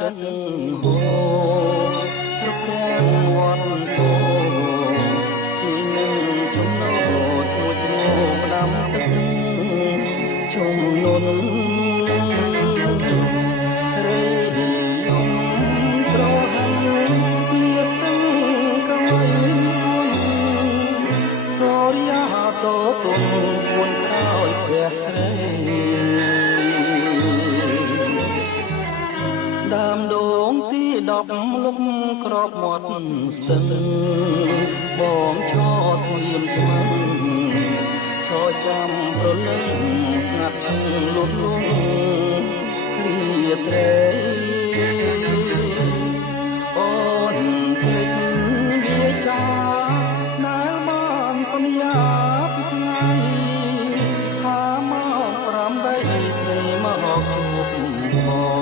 ទឹកហូរប្រកាំវត្តគោទីនឹងចំណោទមួយធ្នូផ្ដាំទឹកជំនុនរីយំត្រហាំវាស្ទឹងកៃគុនសូរិយាតទុនពួនក្រោយព្រះស្រីដើមដូងទី10លុកក្របមាត់ស្ទឹងបងឈរស្ងៀមថ្មឹងឈរចាំប្រលឹងស្ងាត់ឈឹងលុបលងគ្រាត្រេអូនភ្លេចវាចាដែលបានសន្យាពីថ្ងៃថាមក8ស្រីមកជួបបង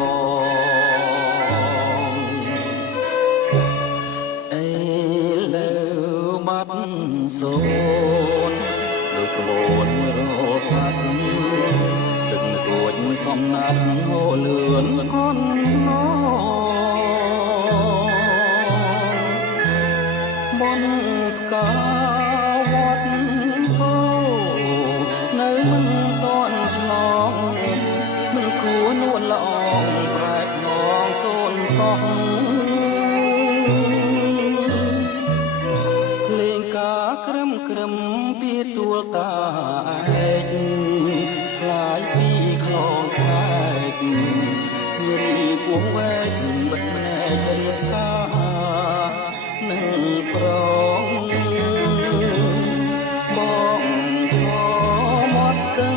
អេលើបាត់សូនដូចក្បូនរសាត់ទឹករួចសំណាត់ហូរលឿនកន់ណបនកាវត្តគោនៅមិនទាន់ឆ្លងមិនគួរនួនល្អងប្រែកនងសូនសោះលេងការក្រឹមពីទួលតាឯកខ្លាយពីខ្លងខ្លែករីពោះវែកបិទភ្នែករៀបការនឹងប្រងបងឈរមាត់ស្ទឹង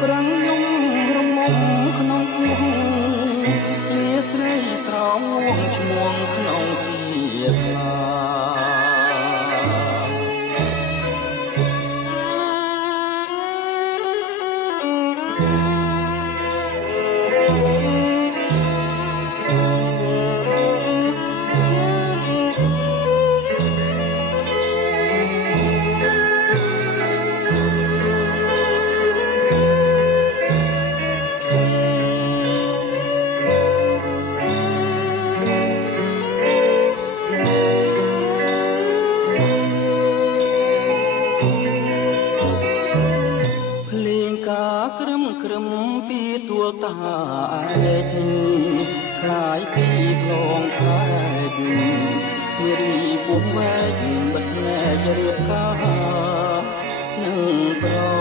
ប្រាំងយំរមុំក្នុងពោះវាស្រីស្រោមងឈ្មោះក្នុងជាថ្លាក្រឹមពីទួលតាឯកខ្លាយពីខ្លងខ្លែកនារីពោះវែកបិទភ្នែករៀបការនឹងប្រ